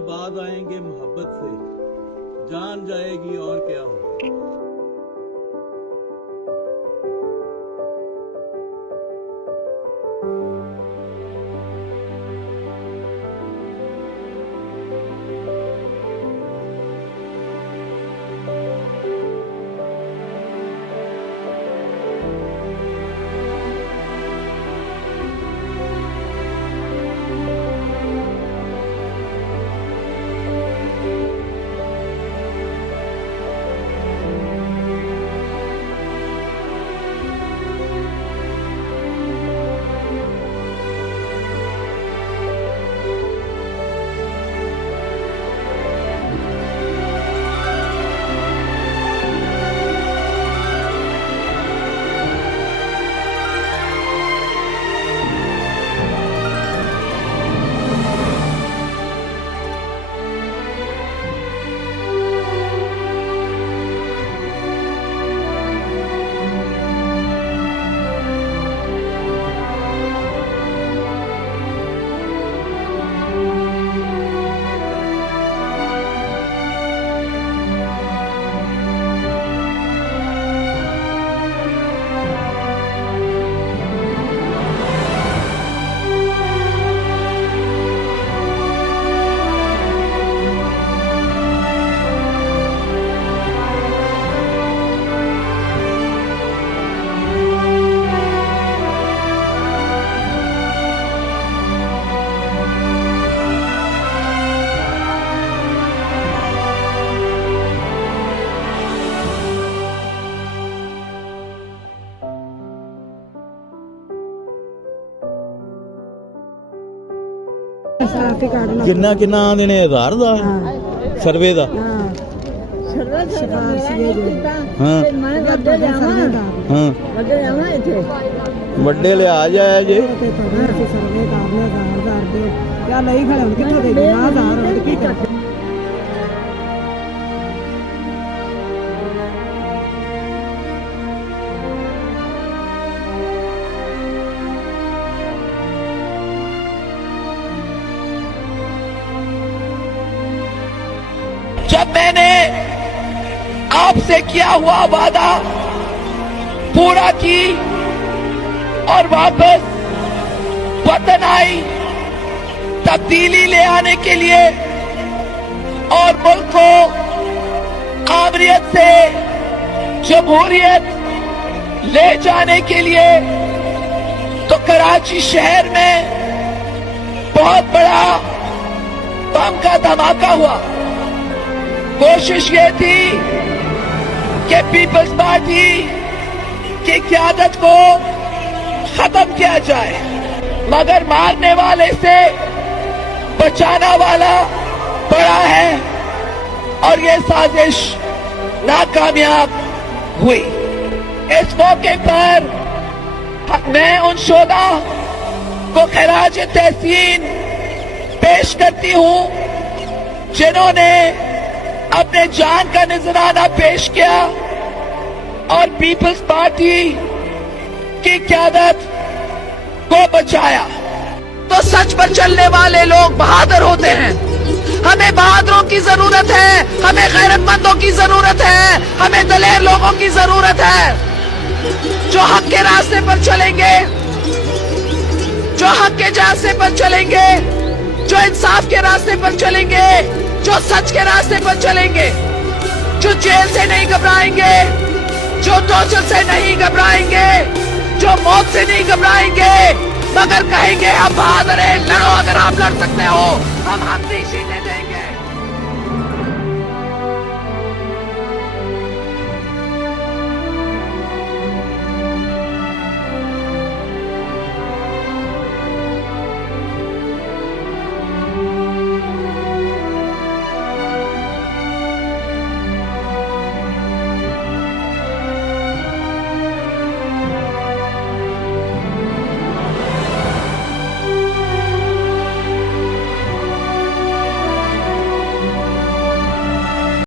बाद आएंगे मोहब्बत से, जान जाएगी और क्या हो। ਕਿੰਨਾ ਕਿੰਨਾ ਆਂਦੇ ਨੇ 1000 ਦਾ ਸਰਵੇ ਦਾ। ਹਾਂ ਵੱਡੇ ਲਿਆ ਜਾਇਆ ਜੇ जब मैंने आपसे किया हुआ वादा पूरा की और वापस वतन आई तब्दीली ले आने के लिए और मुल्क को आमरीत से जमहूरियत ले जाने के लिए, तो कराची शहर में बहुत बड़ा बम का धमाका हुआ। कोशिश ये थी कि पीपल्स पार्टी की क़यादत को खत्म किया जाए, मगर मारने वाले से बचाना वाला बड़ा है और ये साजिश नाकामयाब हुई। इस मौके पर मैं उन शोधा को खराज तहसीन पेश करती हूँ जिन्होंने अपने जान का नजराना पेश किया और पीपल्स पार्टी की क़यादत को बचाया। तो सच पर चलने वाले लोग बहादुर होते हैं। हमें बहादुरों की जरूरत है, हमें गैरतमंदों की जरूरत है, हमें दलेर लोगों की जरूरत है जो हक के रास्ते पर चलेंगे, जो हक के रास्ते पर चलेंगे, जो इंसाफ के रास्ते पर चलेंगे, जो सच के रास्ते पर चलेंगे, जो जेल से नहीं घबराएंगे, जो टॉर्चर से नहीं घबराएंगे, जो मौत से नहीं घबराएंगे, मगर कहेंगे हम बहादुर हैं, लड़ो अगर आप लड़ सकते हो, हम हक नहीं सीखने देंगे।